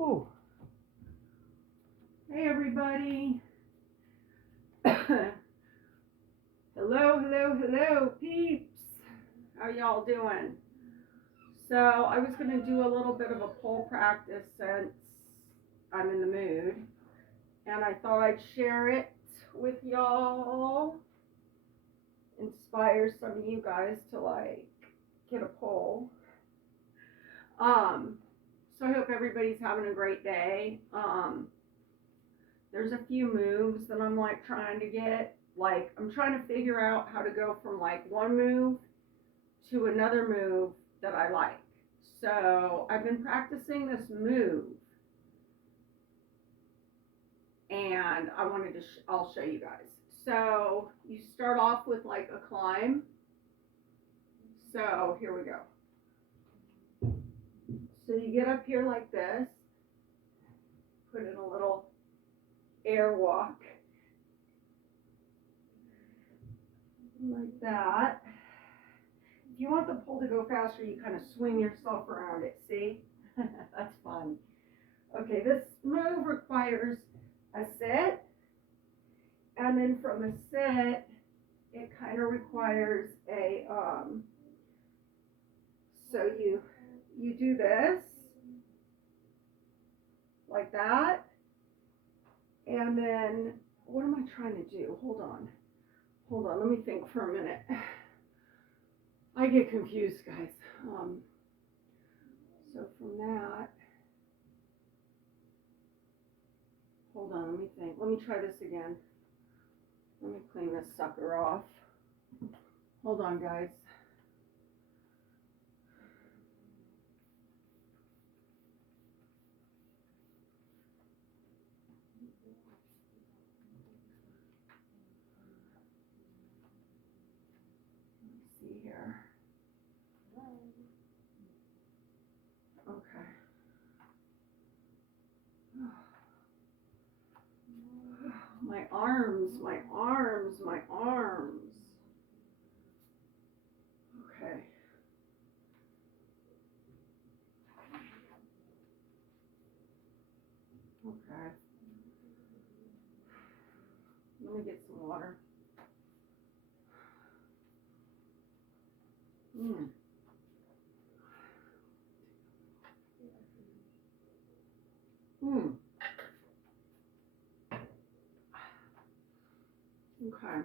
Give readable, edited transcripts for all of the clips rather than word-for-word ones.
Oh, hey everybody. Hello, peeps. How y'all doing? So I was going to do a little bit of a pole practice since I'm in the mood, and I thought I'd share it with y'all. Inspire some of you guys to like get a pole. So I hope everybody's having a great day. There's a few moves that I'm like trying to get. Like I'm trying to figure out how to go from like one move to another move that I like. So I've been practicing this move, and I wanted to I'll show you guys. So you start off with like a climb. So here we go. So you get up here like this, put in a little air walk like that. If you want the pole to go faster, you kind of swing yourself around it, see? That's fun. Okay, this move requires a sit, and then from a sit, it kind of requires a, so you do this, like that, and then, what am I trying to do? Hold on, let me think for a minute. I get confused, guys. So from that, hold on, let me think. Let me try this again. Let me clean this sucker off. Hold on, guys. Let's see here. Okay. My arms. Okay. Okay. Let me get some water. Okay.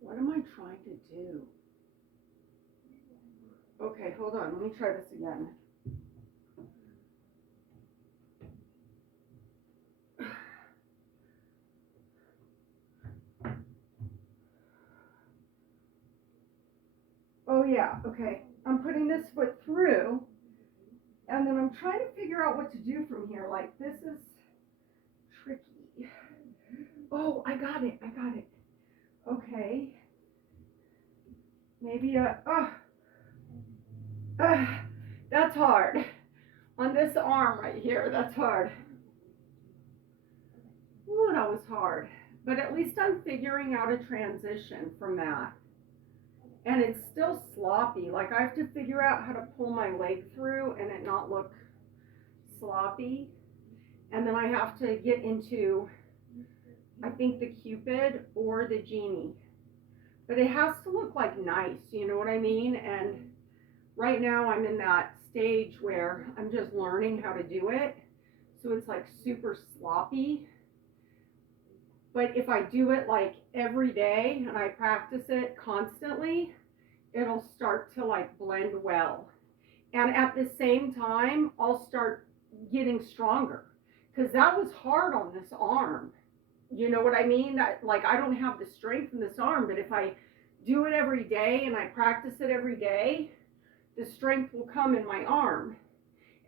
What am I trying to do? Okay, hold on. Let me try this again. Oh yeah, okay. I'm putting this foot through, and then I'm trying to figure out what to do from here. Like, this is tricky. Oh, I got it. Okay. Maybe that's hard. On this arm right here, that's hard. Ooh, that was hard. But at least I'm figuring out a transition from that. And it's still sloppy. Like, I have to figure out how to pull my leg through and it not look sloppy. And then I have to get into, I think, the Cupid or the Genie. But it has to look like nice, you know what I mean? And right now I'm in that stage where I'm just learning how to do it. So it's like super sloppy. But if I do it like every day and I practice it constantly, it'll start to like blend well. And at the same time, I'll start getting stronger. Because that was hard on this arm. You know what I mean? That, like, I don't have the strength in this arm, but if I do it every day and I practice it every day, the strength will come in my arm.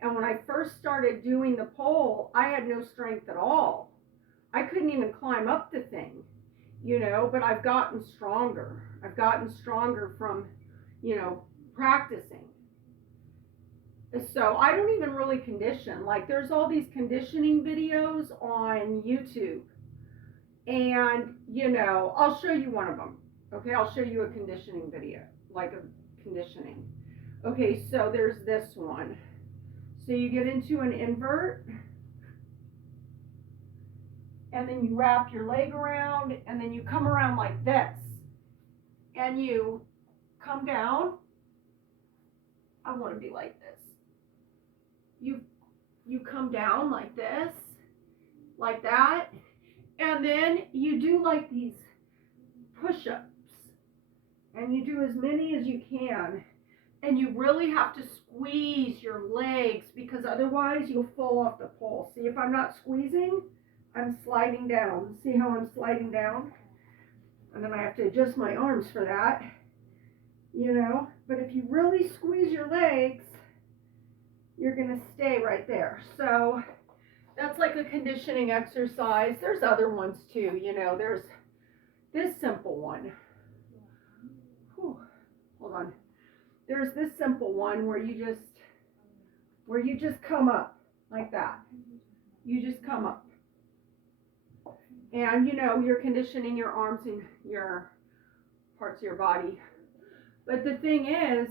And when I first started doing the pole, I had no strength at all. I couldn't even climb up the thing, you know, but I've gotten stronger. I've gotten stronger from, you know, practicing. So I don't even really condition. Like, there's all these conditioning videos on YouTube. And, you know, I'll show you one of them. Okay, I'll show you a conditioning video, like a conditioning. Okay, so there's this one. So you get into an invert, and then you wrap your leg around, and then you come around like this, and you come down. I want to be like this. You come down like this, like that, and then you do like these push-ups, and you do as many as you can, and you really have to squeeze your legs because otherwise you'll fall off the pole. See, if I'm not squeezing, I'm sliding down. See how I'm sliding down? And then I have to adjust my arms for that, you know. But if you really squeeze your legs, you're gonna stay right there. So that's like a conditioning exercise. There's other ones too, you know. There's this simple one. Whew, hold on. There's this simple one where you just come up like that. You just come up. And you know, you're conditioning your arms and your parts of your body. But the thing is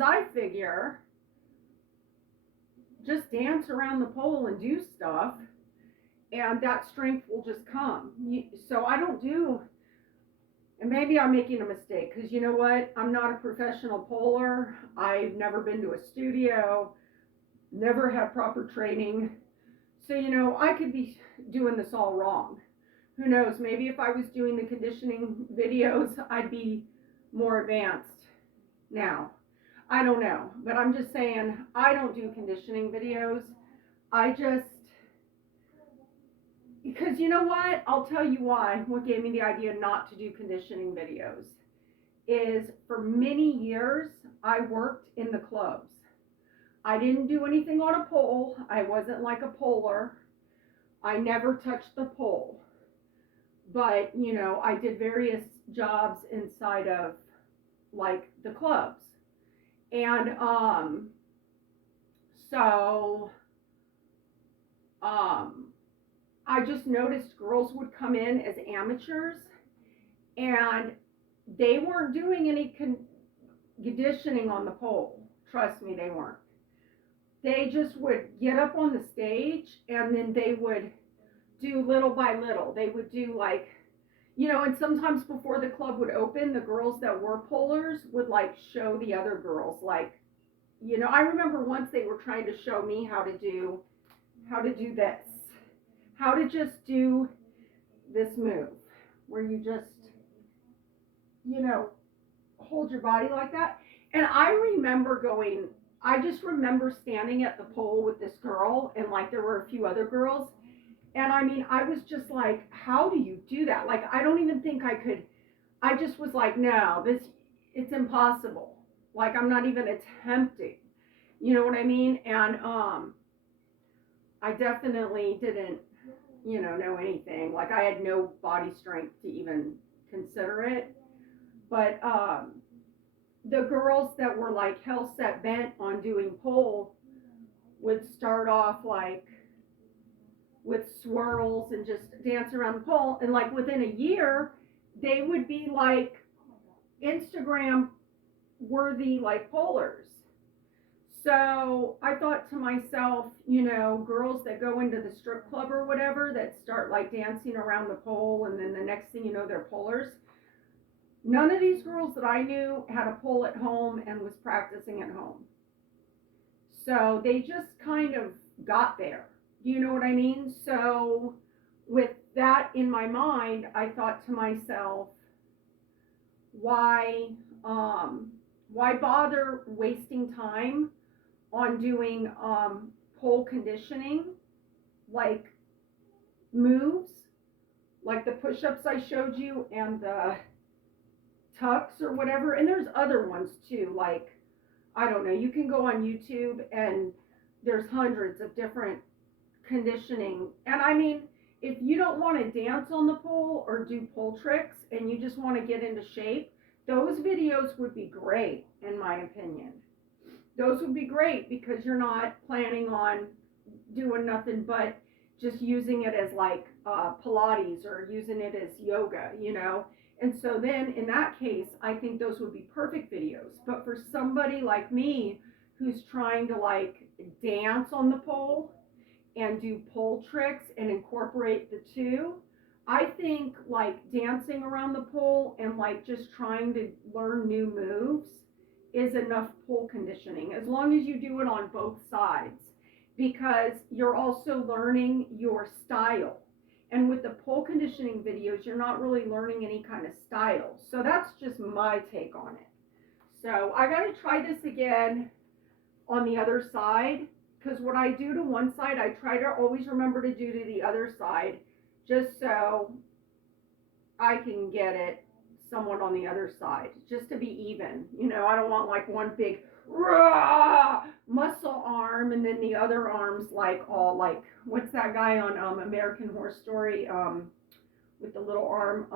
I figure just dance around the pole and do stuff, and that strength will just come. So I don't do, and maybe I'm making a mistake, because you know what? I'm not a professional poler. I've never been to a studio, never had proper training. So, you know, I could be doing this all wrong. Who knows? Maybe if I was doing the conditioning videos, I'd be more advanced now. I don't know. But I'm just saying, I don't do conditioning videos. Because you know what? I'll tell you why. What gave me the idea not to do conditioning videos is for many years, I worked in the clubs. I didn't do anything on a pole. I wasn't like a poler. I never touched the pole. But, you know, I did various jobs inside of, like, the clubs. And, I just noticed girls would come in as amateurs, and they weren't doing any conditioning on the pole. Trust me, they weren't. They just would get up on the stage, and then they would do little by little. They would do like, you know, and sometimes before the club would open, the girls that were polers would like show the other girls, like, you know, I remember once they were trying to show me how to do this, how to just do this move where you just, you know, hold your body like that. And I just remember standing at the pole with this girl, and like there were a few other girls. And I mean, I was just like, how do you do that? Like, I don't even think I could. I just was like, no, it's impossible. Like, I'm not even attempting. You know what I mean? And I definitely didn't, you know anything. Like, I had no body strength to even consider it. But the girls that were like hell set bent on doing pole would start off like with swirls and just dance around the pole, and like within a year they would be like Instagram worthy like polers. So I thought to myself, you know, girls that go into the strip club or whatever that start like dancing around the pole, and then the next thing you know they're polers. None of these girls that I knew had a pole at home and was practicing at home. So they just kind of got there. Do you know what I mean? So with that in my mind, I thought to myself, why bother wasting time on doing pole conditioning, like moves, like the push-ups I showed you and the tucks or whatever. And there's other ones too, like, I don't know, you can go on YouTube and there's hundreds of different conditioning. And I mean, if you don't want to dance on the pole or do pole tricks and you just want to get into shape, those videos would be great, in my opinion. Those would be great because you're not planning on doing nothing but just using it as like Pilates or using it as yoga, you know. And so then in that case, I think those would be perfect videos. But for somebody like me who's trying to like dance on the pole and do pole tricks and incorporate the two. I think like dancing around the pole and like just trying to learn new moves is enough pole conditioning, as long as you do it on both sides, because you're also learning your style. And with the pole conditioning videos, you're not really learning any kind of style. So that's just my take on it. So I got to try this again on the other side, because what I do to one side, I try to always remember to do to the other side, just so I can get it somewhat on the other side, just to be even. You know, I don't want like one big rah, muscle arm and then the other arms like all like, what's that guy on American Horror Story with the little arm,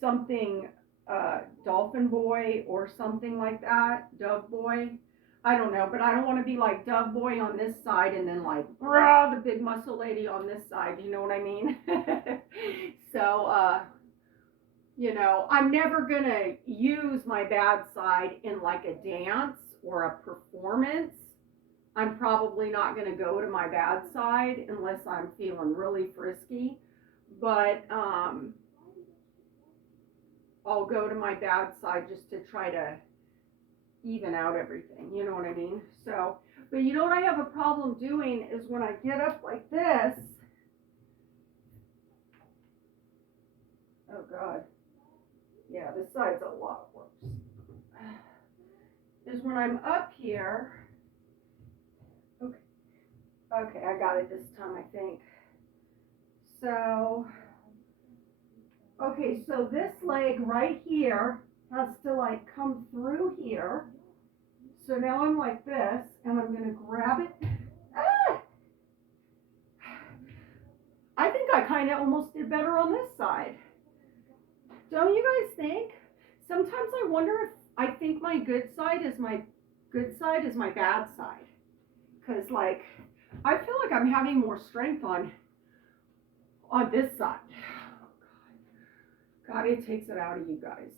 something Dolphin Boy or something like that, Dove Boy. I don't know, but I don't want to be like Dove Boy on this side and then like rah, the big muscle lady on this side. You know what I mean? So, you know, I'm never gonna use my bad side in like a dance or a performance. I'm probably not gonna go to my bad side unless I'm feeling really frisky. But I'll go to my bad side just to try to even out everything, you know what I mean? So, but you know what I have a problem doing is when I get up like this, oh God, yeah, this side's a lot worse, is when I'm up here, okay, I got it this time, I think. So, okay, so this leg right here has to like come through here. So now I'm like this, and I'm gonna grab it. Ah! I think I kind of almost did better on this side. Don't you guys think? Sometimes I wonder if I think my good side is my bad side. Cause like, I feel like I'm having more strength on this side. God, it takes it out of you guys.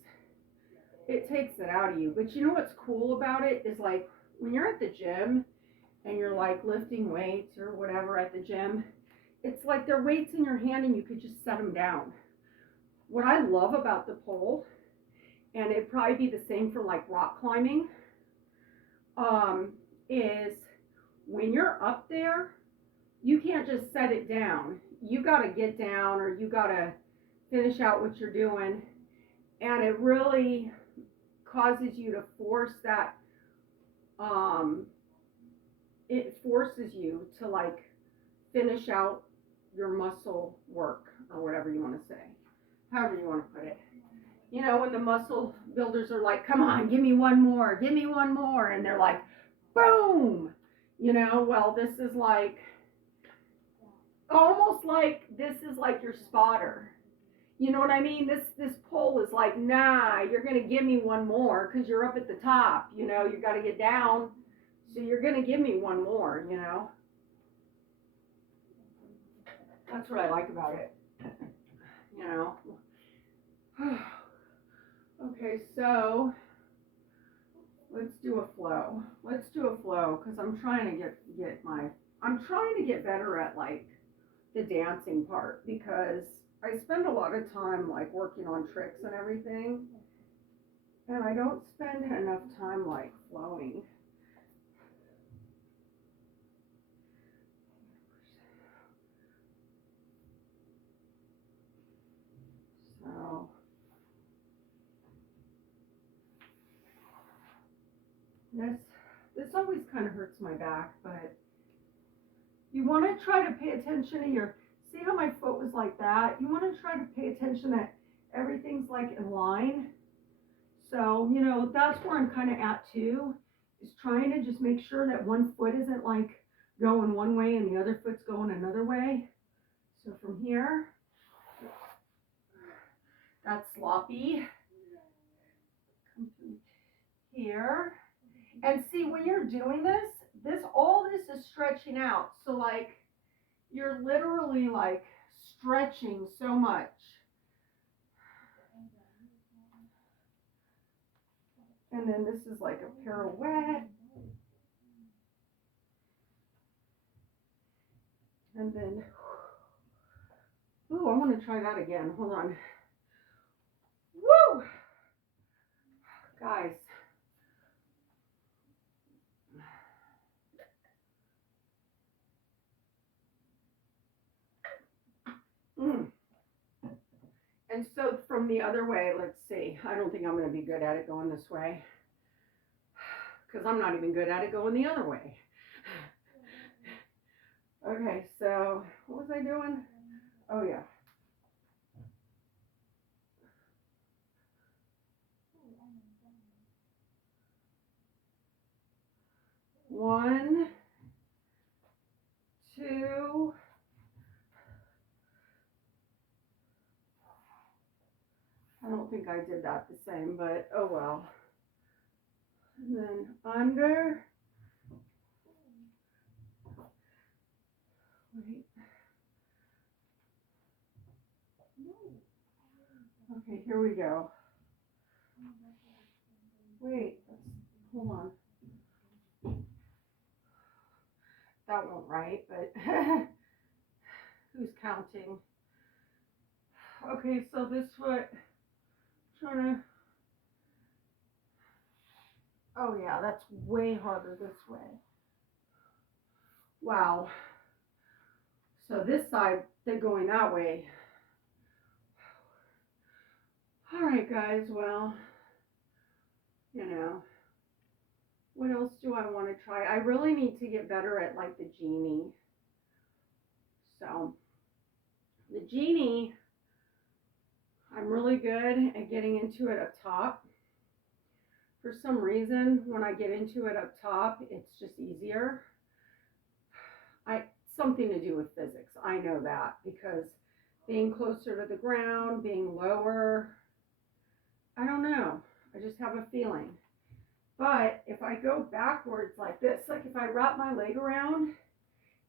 It takes it out of you. But you know what's cool about it is like when you're at the gym and you're like lifting weights or whatever at the gym, it's like they're weights in your hand and you could just set them down. What I love about the pole, and it'd probably be the same for like rock climbing, is when you're up there, you can't just set it down. You got to get down, or you got to finish out what you're doing. And it really causes you to force that, it forces you to like finish out your muscle work, or whatever you want to say, however you want to put it. You know, when the muscle builders are like, come on, give me one more, and they're like, boom, you know, well, this is like, almost like, this is like your spotter. You know what I mean? This pole is like, nah, you're going to give me one more because you're up at the top, you know, you got to get down. So you're going to give me one more, you know. That's what I like about it, you know. Okay, so let's do a flow. Let's do a flow because I'm trying to I'm trying to get better at like the dancing part, because I spend a lot of time like working on tricks and everything, and I don't spend enough time like flowing. So this always kind of hurts my back, but you want to try to pay attention to your, see how my foot was like that? You want to try to pay attention that everything's like in line. So, you know, that's where I'm kind of at too, is trying to just make sure that one foot isn't like going one way and the other foot's going another way. So from here, that's sloppy. Come through here. And see, when you're doing this, all this is stretching out. So like, you're literally like stretching so much. And then this is like a pirouette. And then, ooh, I want to try that again. Hold on. Woo! Guys. Mm. And so from the other way, let's see. I don't think I'm going to be good at it going this way. Because I'm not even good at it going the other way. Okay, so what was I doing? Oh, yeah. One, two, I don't think I did that the same, but oh well. And then under. Wait. Okay, here we go. Wait, hold on. That won't right, but who's counting? Okay, so this foot, trying to, oh yeah, that's way harder this way. Wow. So this side, they're going that way. All right, guys, well, you know, what else do I want to try? I really need to get better at like the genie. So the genie, I'm really good at getting into it up top. For some reason, when I get into it up top, it's just easier. Something to do with physics. I know that because being closer to the ground, being lower, I don't know. I just have a feeling. But if I go backwards like this, like if I wrap my leg around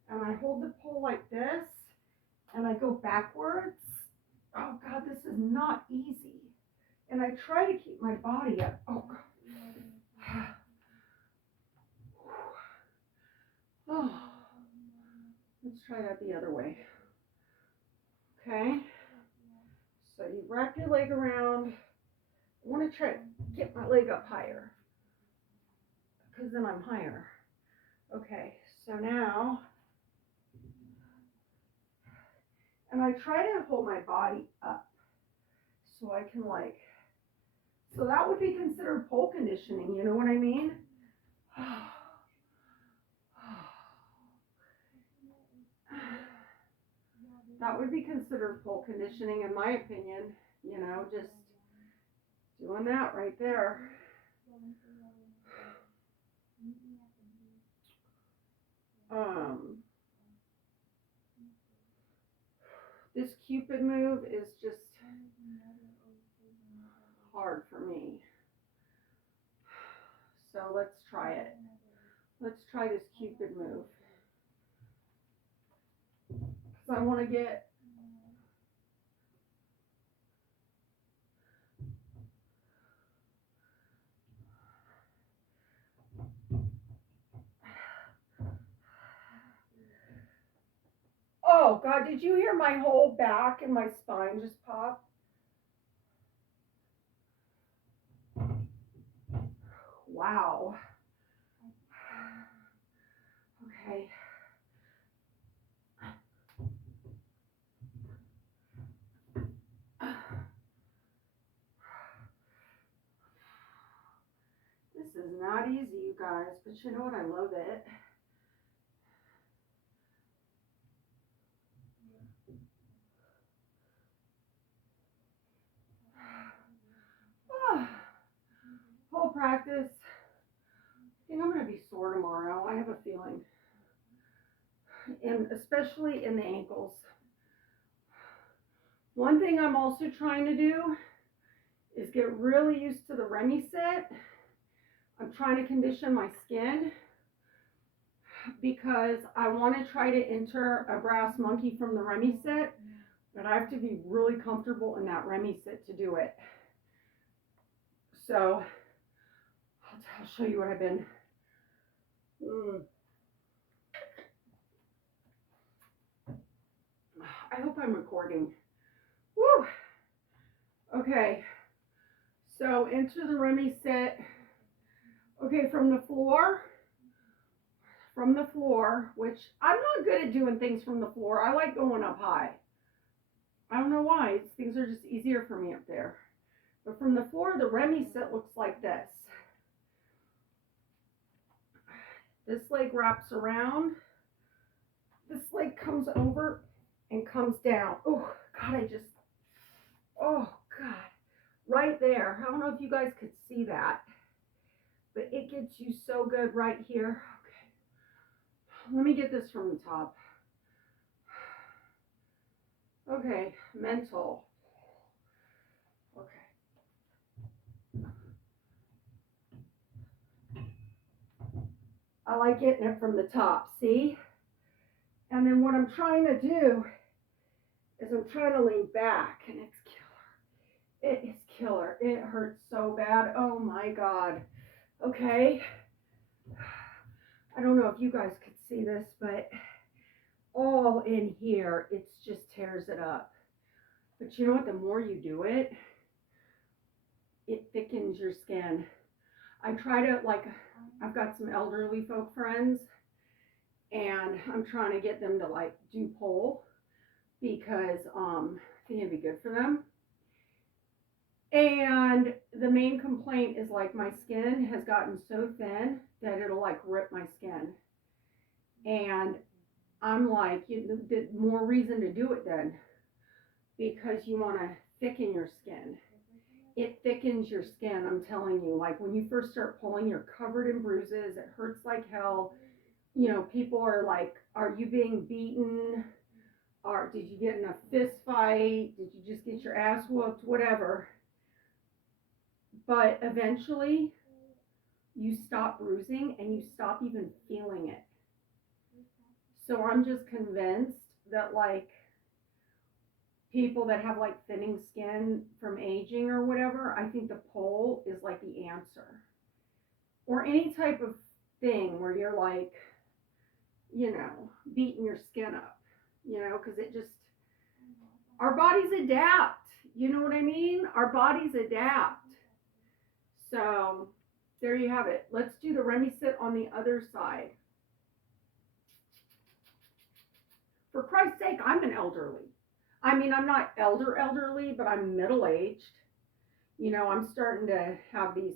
and I hold the pole like this and I go backwards, oh God, this is not easy. And I try to keep my body up. Oh God. Oh. Let's try that the other way. Okay. So you wrap your leg around. I want to try to get my leg up higher because then I'm higher. Okay, so now, and I try to hold my body up so I can like, so that would be considered pole conditioning, you know what I mean? That would be considered pole conditioning in my opinion, you know, just doing that right there. This Cupid move is just hard for me. So let's try it. Let's try this Cupid move. Because I want to get oh God, did you hear my whole back and my spine just pop? Wow. Okay. This is not easy, you guys, but you know what? I love it. Whole practice. I think I'm going to be sore tomorrow. I have a feeling. And especially in the ankles. One thing I'm also trying to do is get really used to the Remy sit. I'm trying to condition my skin because I want to try to enter a brass monkey from the Remy sit, but I have to be really comfortable in that Remy sit to do it. So I'll show you what I've been. I hope I'm recording. Woo! Okay, so into the Remy sit. Okay, from the floor, which I'm not good at doing things from the floor. I like going up high. I don't know why. Things are just easier for me up there. But from the floor, the Remy sit looks like this. This leg wraps around. This leg comes over and comes down. Oh, God, oh, God. Right there. I don't know if you guys could see that, but it gets you so good right here. Okay. Let me get this from the top. Okay, mental. Okay. I like getting it from the top, see? And then what I'm trying to do is I'm trying to lean back, and it's killer. It is killer. It hurts so bad. Oh my God. Okay. I don't know if you guys could see this, but all in here, it just tears it up. But you know what? The more you do it, it thickens your skin. I try to, like, I've got some elderly folk friends, and I'm trying to get them to, like, do pole because I think it'd be good for them. And the main complaint is, like, my skin has gotten so thin that it'll, like, rip my skin. And I'm like, the more reason to do it then, because you want to thicken your skin. It thickens your skin, I'm telling you. Like, when you first start pulling, you're covered in bruises. It hurts like hell. You know, people are like, are you being beaten? Or did you get in a fist fight? Did you just get your ass whooped? Whatever. But eventually, you stop bruising and you stop even feeling it. So I'm just convinced that, like, people that have, like, thinning skin from aging or whatever, I think the pole is, like, the answer. Or any type of thing where you're, like, you know, beating your skin up, you know, because it just, our bodies adapt. You know what I mean? Our bodies adapt. So there you have it. Let's do the Remy sit on the other side. For Christ's sake, I'm an elderly. I mean, I'm not elderly, but I'm middle-aged. You know, I'm starting to have these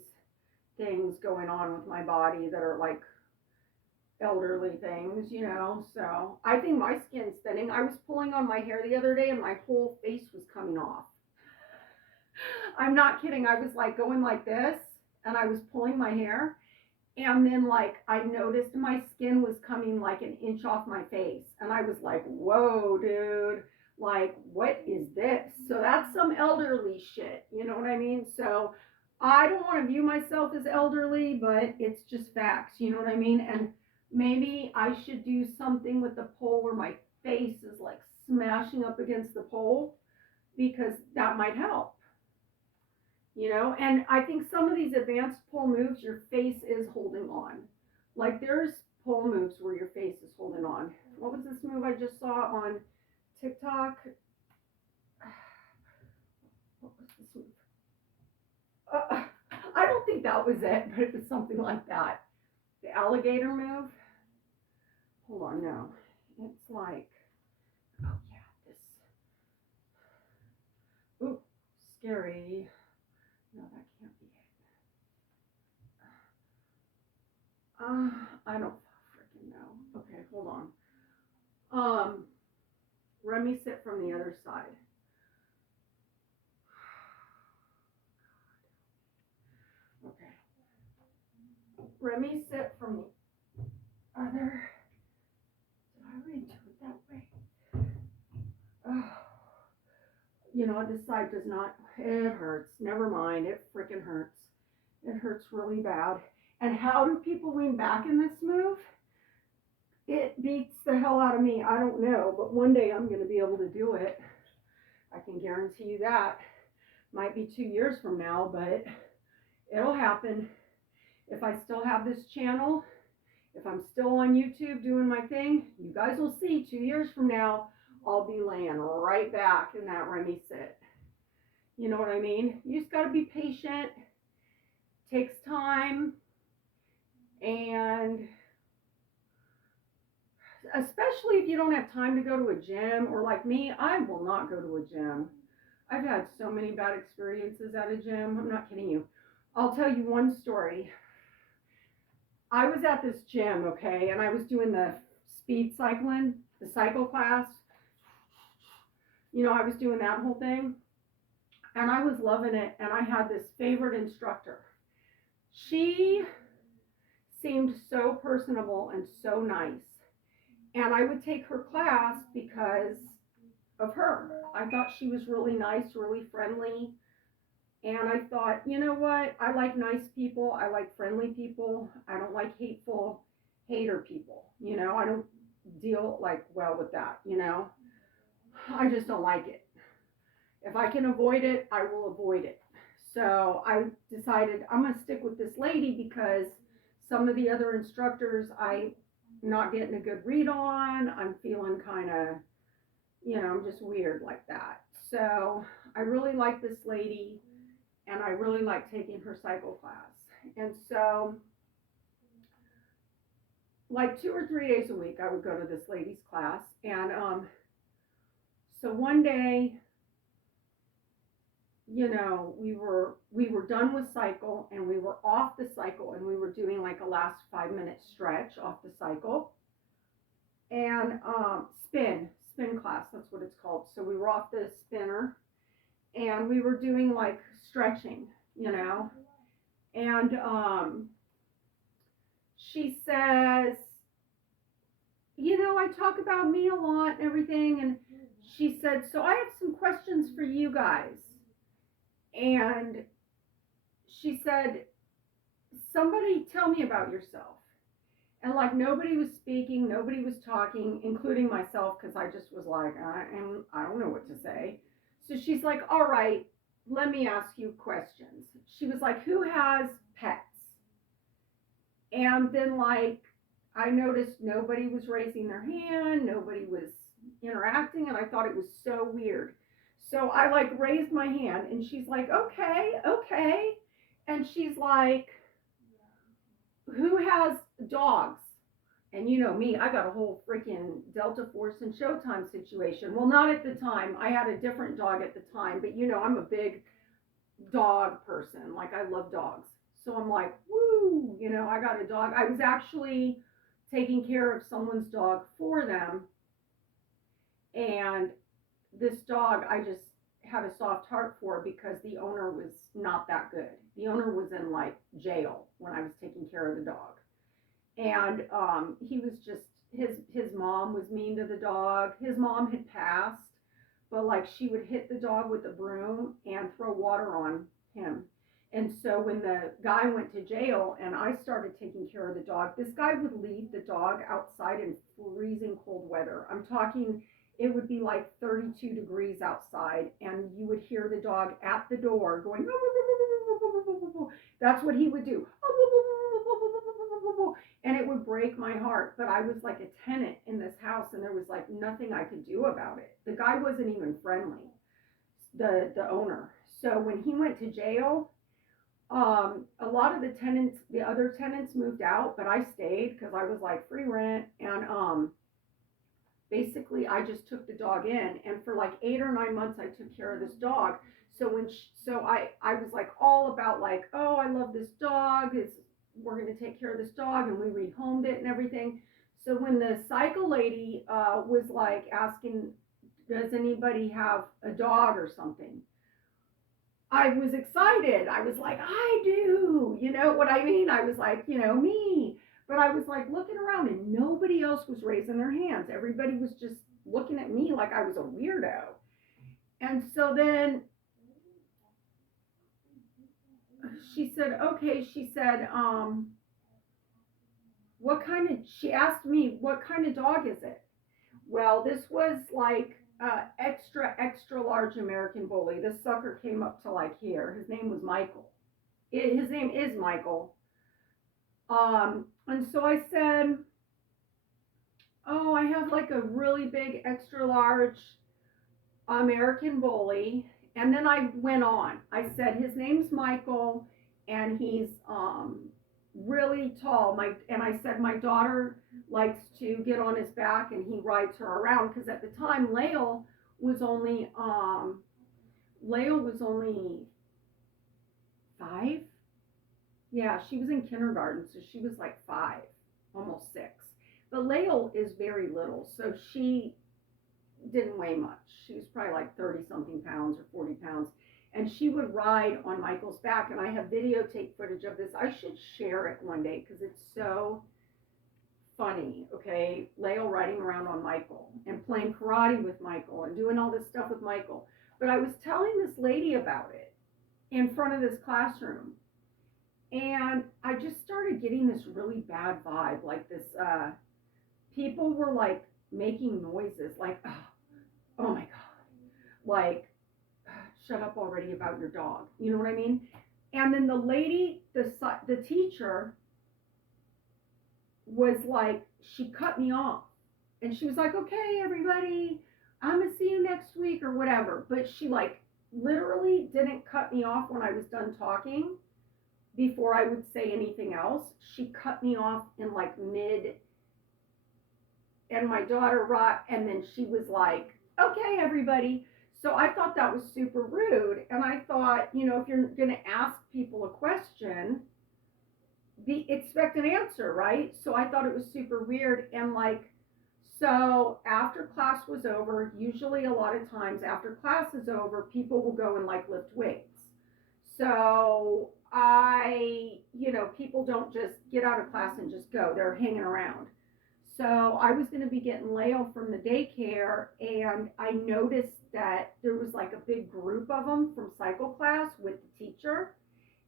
things going on with my body that are like elderly things, you know. So I think my skin's thinning. I was pulling on my hair the other day and my whole face was coming off. I'm not kidding. I was like going like this and I was pulling my hair. And then, like, I noticed my skin was coming like an inch off my face. And I was like, whoa, dude. Like, what is this? So that's some elderly shit. You know what I mean? So I don't want to view myself as elderly, but it's just facts. You know what I mean? And maybe I should do something with the pole where my face is like smashing up against the pole, because that might help. You know, and I think some of these advanced pole moves, your face is holding on. Like, there's pole moves where your face is holding on. What was this move I just saw on TikTok? What was this move? I don't think that was it, but it was something like that. The alligator move. Hold on, no. It's like, oh yeah, this. Ooh, scary. No, that can't be it. I don't freaking know. Okay, hold on. Remy sit from the other side. Okay. Remy sit from the other. Did I already do it that way? Oh. You know, this side does not. It hurts. Never mind. It freaking hurts. It hurts really bad. And how do people lean back in this move? It beats the hell out of me. I don't know, but one day I'm going to be able to do it. I can guarantee you that. Might be 2 years from now, but it'll happen. If I still have this channel, if I'm still on YouTube doing my thing, you guys will see 2 years from now, I'll be laying right back in that Remy sit. You know what I mean? You just got to be patient. Takes time. And especially if you don't have time to go to a gym, or like me, I will not go to a gym. I've had so many bad experiences at a gym. I'm not kidding you. I'll tell you one story. I was at this gym, okay, and I was doing the speed cycling, the cycle class. You know, I was doing that whole thing, and I was loving it, and I had this favorite instructor. She seemed so personable and so nice, and I would take her class because of her. I thought she was really nice, really friendly, and I thought, you know what? I like nice people. I like friendly people. I don't like hateful hater people. You know, I don't deal like well with that, you know. I just don't like it. If I can avoid it, I will avoid it. So I decided I'm going to stick with this lady because some of the other instructors I'm not getting a good read on. I'm feeling kind of, you know, I'm just weird like that. So I really like this lady, and I really like taking her cycle class. And so, like 2 or 3 days a week, I would go to this lady's class. And so one day, you know, we were done with cycle, and we were off the cycle, and we were doing like a last 5-minute stretch off the cycle, and spin class, that's what it's called. So we were off the spinner, and we were doing like stretching, you know, and she says, you know, I talk about me a lot and everything, and she said, so I have some questions for you guys. And she said, somebody tell me about yourself. And like nobody was speaking, nobody was talking, including myself, because I just was like, I don't know what to say. So she's like, all right, let me ask you questions. She was like, who has pets? And then like, I noticed nobody was raising their hand, nobody was interacting, and I thought it was so weird. So I like raised my hand, and she's like, okay. And she's like, who has dogs? And you know me, I got a whole freaking Delta Force and Showtime situation. Well, not at the time. I had a different dog at the time, but you know, I'm a big dog person. Like, I love dogs. So I'm like, woo, you know, I got a dog. I was actually taking care of someone's dog for them. And this dog, I just had a soft heart for because the owner was not that good. The owner was in like jail when I was taking care of the dog. And he was just, his mom was mean to the dog. His mom had passed, but like she would hit the dog with a broom and throw water on him. And so when the guy went to jail and I started taking care of the dog, this guy would leave the dog outside in freezing cold weather. I'm talking, it would be like 32 degrees outside, and you would hear the dog at the door going, that's what he would do. And it would break my heart, but I was like a tenant in this house, and there was like nothing I could do about it. The guy wasn't even friendly, the owner. So when he went to jail, a lot of the other tenants moved out, but I stayed because I was like free rent. And basically I just took the dog in, and for like 8 or 9 months I took care of this dog. So I was like all about like, oh, I love this dog. We're going to take care of this dog, and we rehomed it and everything. So when the cycle lady was like asking, does anybody have a dog or something? I was excited. I was like, I do. You know what I mean? I was like, you know, me. But I was like looking around, and nobody else was raising their hands. Everybody was just looking at me like I was a weirdo. And so then she said, okay, she said, she asked me, what kind of dog is it? Well, this was like extra large American Bully. This sucker came up to like here. His name was Michael. His name is Michael, And so I said, oh, I have like a really big extra large American bully. And then I went on. I said, his name's Michael, and he's really tall. And I said, my daughter likes to get on his back, and he rides her around. Because at the time, Lael was only 5. Yeah, she was in kindergarten, so she was like 5, almost 6. But Lael is very little, so she didn't weigh much. She was probably like 30 something pounds or 40 pounds. And she would ride on Michael's back. And I have videotape footage of this. I should share it one day because it's so funny. Okay. Lael riding around on Michael and playing karate with Michael and doing all this stuff with Michael. But I was telling this lady about it in front of this classroom. And I just started getting this really bad vibe. Like this, people were like making noises like, oh my God, like, shut up already about your dog. You know what I mean? And then the lady, the teacher was like, she cut me off. And she was like, okay, everybody, I'm going to see you next week or whatever. But she like literally didn't cut me off when I was done talking before I would say anything else. She cut me off in like mid, and my daughter and then she was like, okay, everybody. So I thought that was super rude. And I thought, if you're going to ask people a question, expect an answer, right? So I thought it was super weird. And like, so after class was over, usually a lot of times after class is over, people will go and like lift weights. So people don't just get out of class and just go, they're hanging around. So I was going to be getting Lael from the daycare, and I noticed that there was like a big group of them from cycle class with the teacher,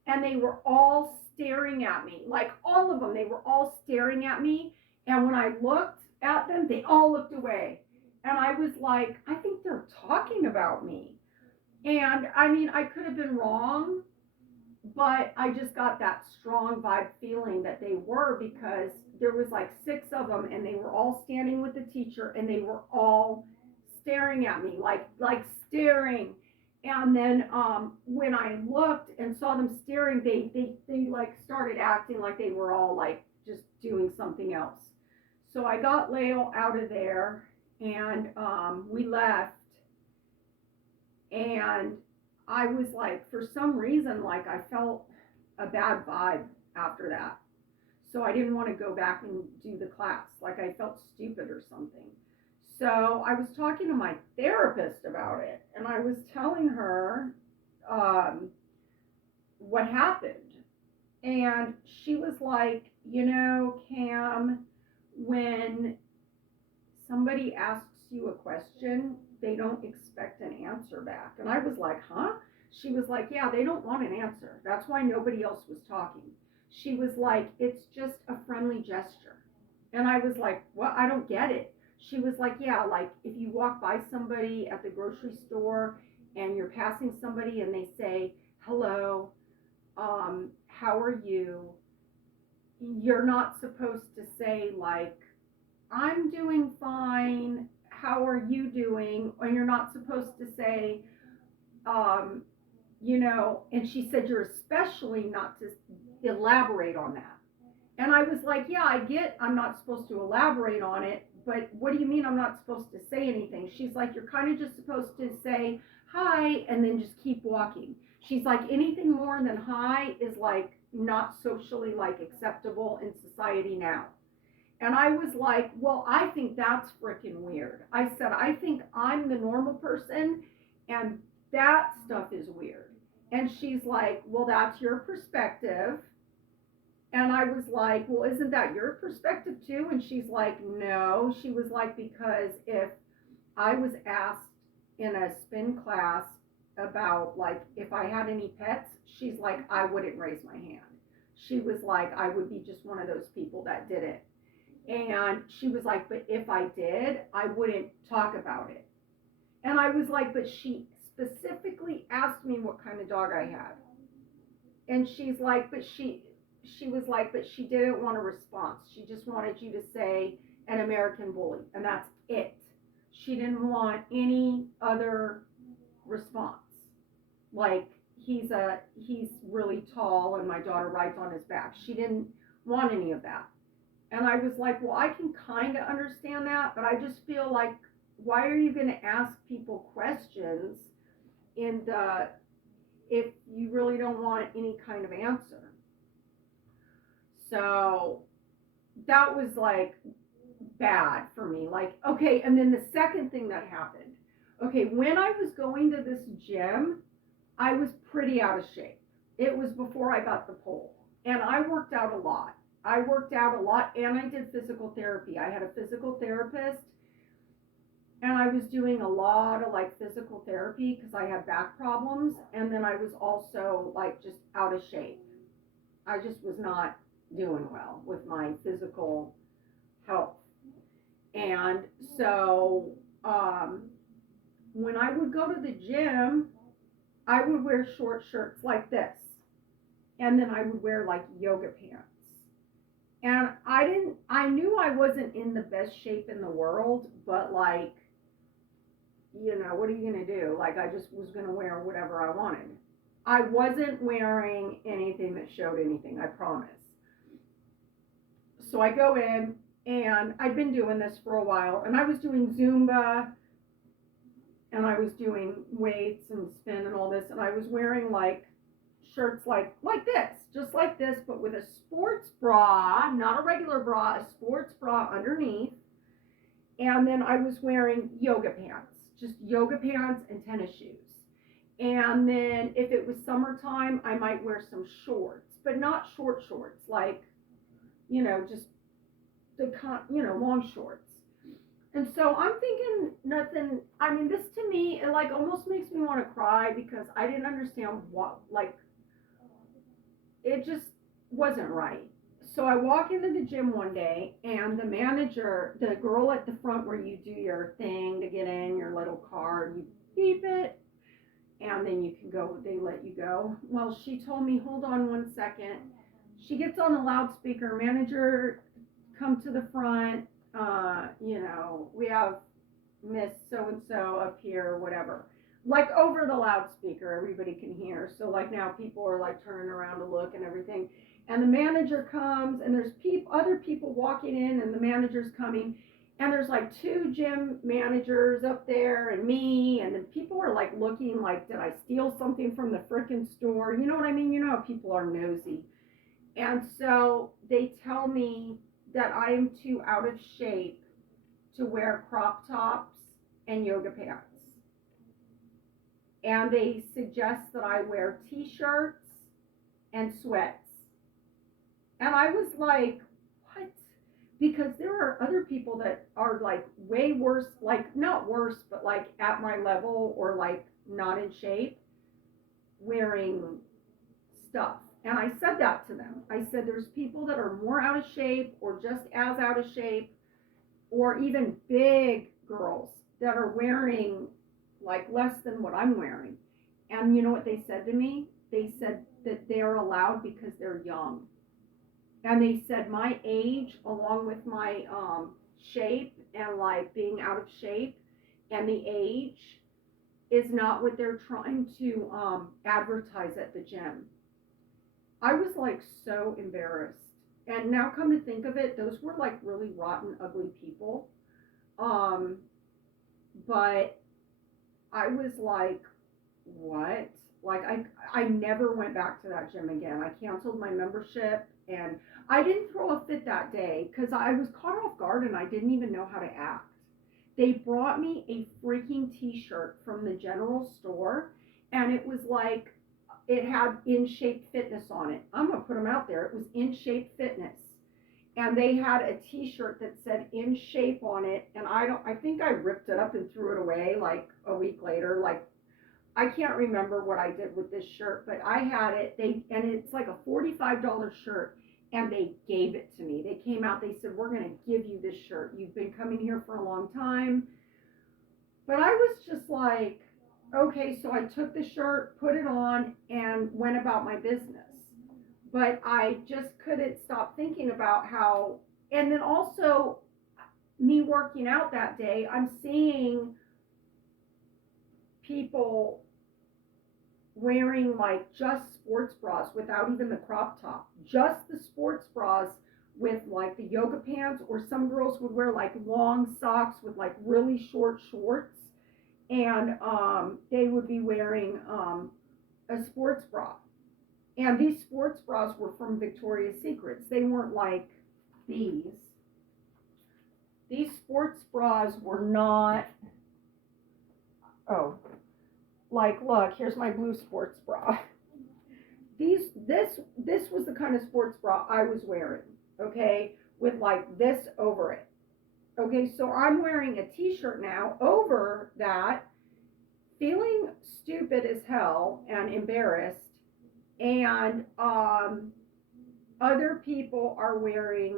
and they were all staring at me, like all of them. They were all staring at me, and when I looked at them, they all looked away. And I was like, I think they're talking about me. And I mean, I could have been wrong, but I just got that strong vibe feeling that they were, because there was like 6 of them, and they were all standing with the teacher, and they were all staring at me, like staring. And then when I looked and saw them staring, they like started acting like they were all like just doing something else. So I got Lael out of there, and we left, and I was like, for some reason, like I felt a bad vibe after that. So I didn't want to go back and do the class. Like I felt stupid or something. So I was talking to my therapist about it, and I was telling her what happened. And she was like, Cam, when somebody asks you a question, they don't expect an answer back. And I was like, huh? She was like, yeah, they don't want an answer. That's why nobody else was talking. She was like, it's just a friendly gesture. And I was like, well, I don't get it. She was like, yeah, like if you walk by somebody at the grocery store and you're passing somebody and they say, hello, how are you? You're not supposed to say like, I'm doing fine. How are you doing? Or you're not supposed to say, and she said, you're especially not to elaborate on that. And I was like, yeah, I get I'm not supposed to elaborate on it, but what do you mean I'm not supposed to say anything? She's like, you're kind of just supposed to say hi and then just keep walking. She's like, anything more than hi is like not socially like acceptable in society now. And I was like, well, I think that's freaking weird. I said, I think I'm the normal person, and that stuff is weird. And she's like, well, that's your perspective. And I was like, well, isn't that your perspective too? And she's like, no. She was like, because if I was asked in a spin class about like if I had any pets, she's like, I wouldn't raise my hand. She was like, I would be just one of those people that did it. And she was like, but if I did, I wouldn't talk about it. And I was like, but she specifically asked me what kind of dog I had. And she's like, but she was like, but she didn't want a response. She just wanted you to say an American bully, and that's it. She didn't want any other response. Like, he's really tall and my daughter rides on his back. She didn't want any of that. And I was like, well, I can kind of understand that, but I just feel like, why are you going to ask people questions in the if you really don't want any kind of answer? So that was like bad for me. Like, okay, and then the second thing that happened, okay, when I was going to this gym, I was pretty out of shape. It was before I got the pole. And I worked out a lot. I worked out a lot and I did physical therapy. I had a physical therapist and I was doing a lot of like physical therapy because I had back problems. And then I was also like just out of shape. I just was not doing well with my physical health. And so when I would go to the gym, I would wear short shirts like this. And then I would wear like yoga pants. And I knew I wasn't in the best shape in the world, but like, what are you going to do? Like, I just was going to wear whatever I wanted. I wasn't wearing anything that showed anything, I promise. So I go in, and I'd been doing this for a while, and I was doing Zumba, and I was doing weights and spin and all this, and I was wearing like shirts like this, just like this, but with a sports bra, not a regular bra, a sports bra underneath. And then I was wearing yoga pants, just yoga pants and tennis shoes. And then if it was summertime, I might wear some shorts, but not short shorts, like, just the, long shorts. And so I'm thinking nothing, I mean, this to me, it like almost makes me want to cry because I didn't understand what, like, it just wasn't right. So I walk into the gym one day and the manager, the girl at the front where you do your thing to get in, your little card, you beep it, and then you can go, they let you go. Well, she told me, hold on 1 second. She gets on the loudspeaker, manager, come to the front, we have Miss so-and-so up here, whatever. Like over the loudspeaker, everybody can hear. So like now people are like turning around to look and everything. And the manager comes and there's other people walking in and the manager's coming. And there's like 2 gym managers up there and me. And then people are like looking like, did I steal something from the frickin' store? You know what I mean? You know how people are nosy. And so they tell me that I am too out of shape to wear crop tops and yoga pants. And they suggest that I wear t-shirts and sweats. And I was like, what? Because there are other people that are like way worse, like not worse, but like at my level or like not in shape, wearing stuff. And I said that to them. I said, there's people that are more out of shape or just as out of shape, or even big girls that are wearing like less than what I'm wearing. And you know what they said to me? They said that they're allowed because they're young. And they said my age, along with my shape and like being out of shape, and the age is not what they're trying to advertise at the gym. I was like so embarrassed. And now come to think of it, those were like really rotten, ugly people. But I was like, what? Like I never went back to that gym again. I canceled my membership and I didn't throw a fit that day because I was caught off guard and I didn't even know how to act. They brought me a freaking t-shirt from the general store and it was like, it had In Shape Fitness on it. I'm going to put them out there. It was In Shape Fitness. And they had a t-shirt that said In Shape on it. And I think I ripped it up and threw it away like a week later. Like, I can't remember what I did with this shirt, but I had it. And it's like a $45 shirt. And they gave it to me. They came out, they said, we're going to give you this shirt. You've been coming here for a long time. But I was just like, okay, so I took the shirt, put it on, and went about my business. But I just couldn't stop thinking about how, and then also me working out that day, I'm seeing people wearing like just sports bras without even the crop top, just the sports bras with like the yoga pants, or some girls would wear like long socks with like really short shorts, and they would be wearing a sports bra. And these sports bras were from Victoria's Secrets. They weren't like these. These sports bras were not, oh, like, look, here's my blue sports bra. This was the kind of sports bra I was wearing, okay, with like this over it. Okay, so I'm wearing a t-shirt now over that, feeling stupid as hell and embarrassed, and other people are wearing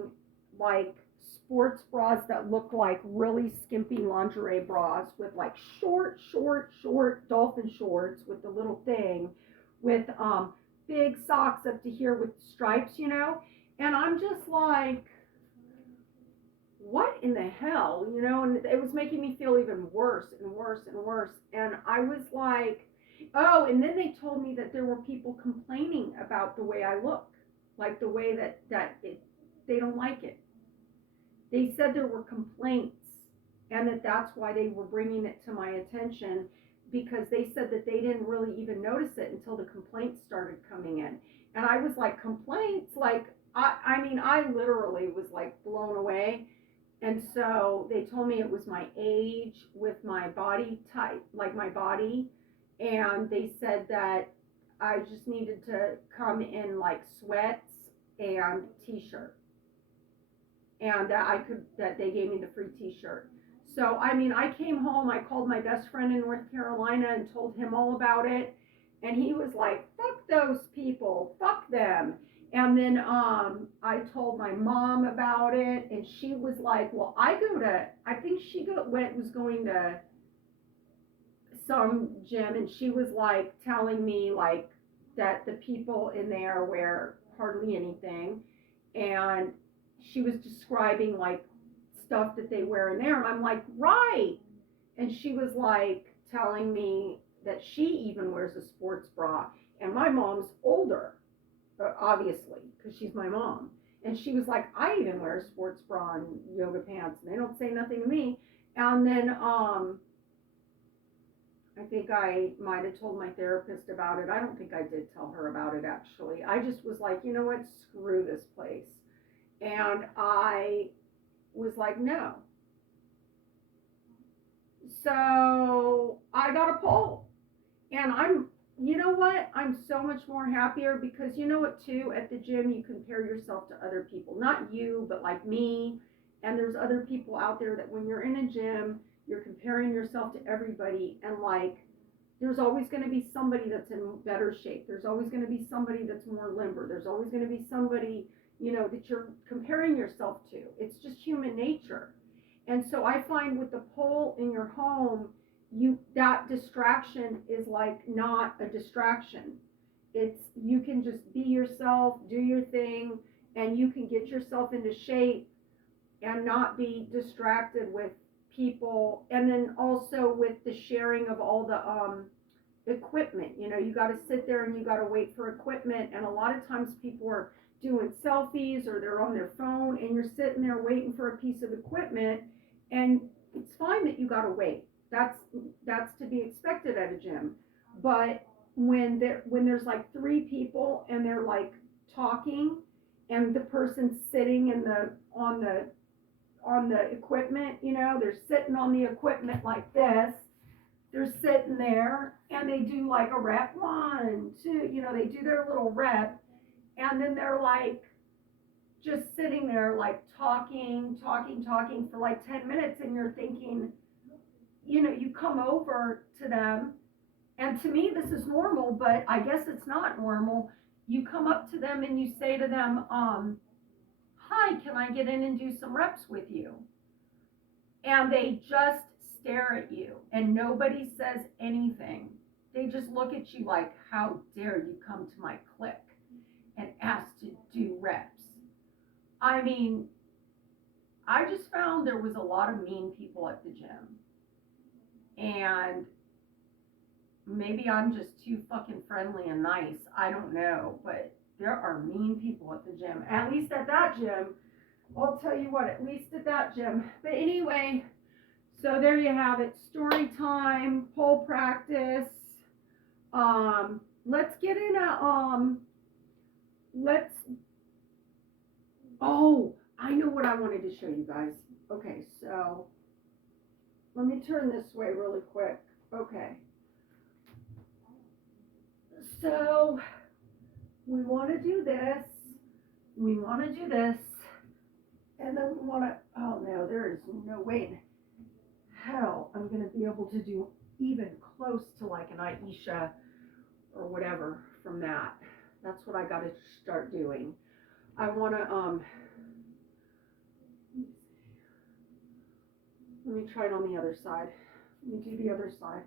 like sports bras that look like really skimpy lingerie bras with like short dolphin shorts with the little thing, with big socks up to here with stripes, you know. And I'm just like, what in the hell, you know? And it was making me feel even worse and worse and worse. And I was like, oh, and then they told me that there were people complaining about the way I look, like the way they don't like it. They said there were complaints, and that's why they were bringing it to my attention, because they said that they didn't really even notice it until the complaints started coming in. And I was like, complaints? Like, I mean, I literally was like blown away. And so they told me it was my age with my body type, like my body. And they said that I just needed to come in like sweats and t-shirt. And that they gave me the free t-shirt. So, I mean, I came home, I called my best friend in North Carolina and told him all about it. And he was like, fuck those people, fuck them. And then I told my mom about it, and she was like, well, I think she was going to some gym, and she was like telling me like that the people in there wear hardly anything. And she was describing like stuff that they wear in there, and I'm like, right. And she was like telling me that she even wears a sports bra, and my mom's older, obviously, because she's my mom. And she was like, I even wear a sports bra and yoga pants, and they don't say nothing to me. And then I think I might have told my therapist about it. I don't think I did tell her about it, actually. I just was like, you know what, screw this place. And I was like, no. So I got a pole. And you know what? I'm so much more happier, because you know what, too? At the gym, you compare yourself to other people. Not you, but like me. And there's other people out there that when you're in a gym, you're comparing yourself to everybody. And like, there's always going to be somebody that's in better shape. There's always going to be somebody that's more limber. There's always going to be somebody, you know, that you're comparing yourself to. It's just human nature. And so I find with the pole in your home, that distraction is like not a distraction. It's, you can just be yourself, do your thing, and you can get yourself into shape and not be distracted with people. And then also with the sharing of all the equipment, you know, you got to sit there and you got to wait for equipment, and a lot of times people are doing selfies or they're on their phone, and you're sitting there waiting for a piece of equipment. And it's fine that you got to wait. That's to be expected at a gym. But when there's like three people and they're like talking, and the person's sitting on the equipment, you know, they're sitting on the equipment like this. They're sitting there and they do like a rep, 1, 2, you know, they do their little rep, and then they're like just sitting there like talking for like 10 minutes, and you're thinking, you know, you come over to them, and to me this is normal, but I guess it's not normal. You come up to them and you say to them, hi, can I get in and do some reps with you? And they just stare at you, and nobody says anything. They just look at you like, how dare you come to my clique? And asked to do reps. I mean, I just found there was a lot of mean people at the gym. And maybe I'm just too fucking friendly and nice. I don't know. But there are mean people at the gym. At least at that gym. I'll tell you what, at least at that gym. But anyway, so there you have it. Story time, pole practice. Let's get in oh, I know what I wanted to show you guys. Okay, so let me turn this way really quick. Okay. So we want to do this. We want to do this. And then we want to, oh no, there is no way in hell I'm going to be able to do even close to like an Aisha or whatever from that. That's what I got to start doing. I want to, let me try it on the other side. Let me do the other side.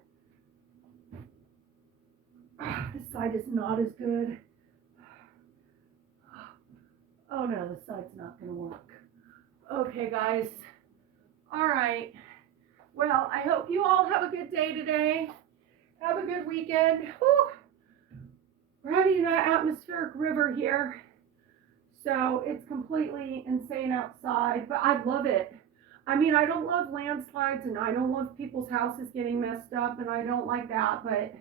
This side is not as good. Oh no, this side's not going to work. Okay, guys. All right. Well, I hope you all have a good day today. Have a good weekend. Whew. We're having an atmospheric river here. So it's completely insane outside, but I love it. I mean, I don't love landslides and I don't love people's houses getting messed up and I don't like that, but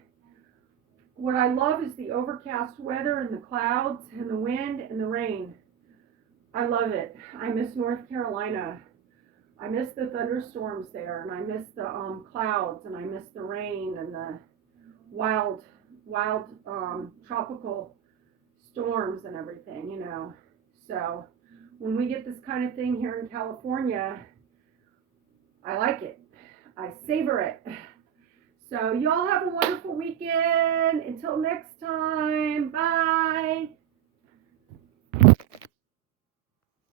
what I love is the overcast weather and the clouds and the wind and the rain. I love it. I miss North Carolina. I miss the thunderstorms there, and I miss the clouds, and I miss the rain and the wild tropical storms and everything, you know. So when we get this kind of thing here in California, I like it. I savor it. So y'all have a wonderful weekend. Until next time, bye.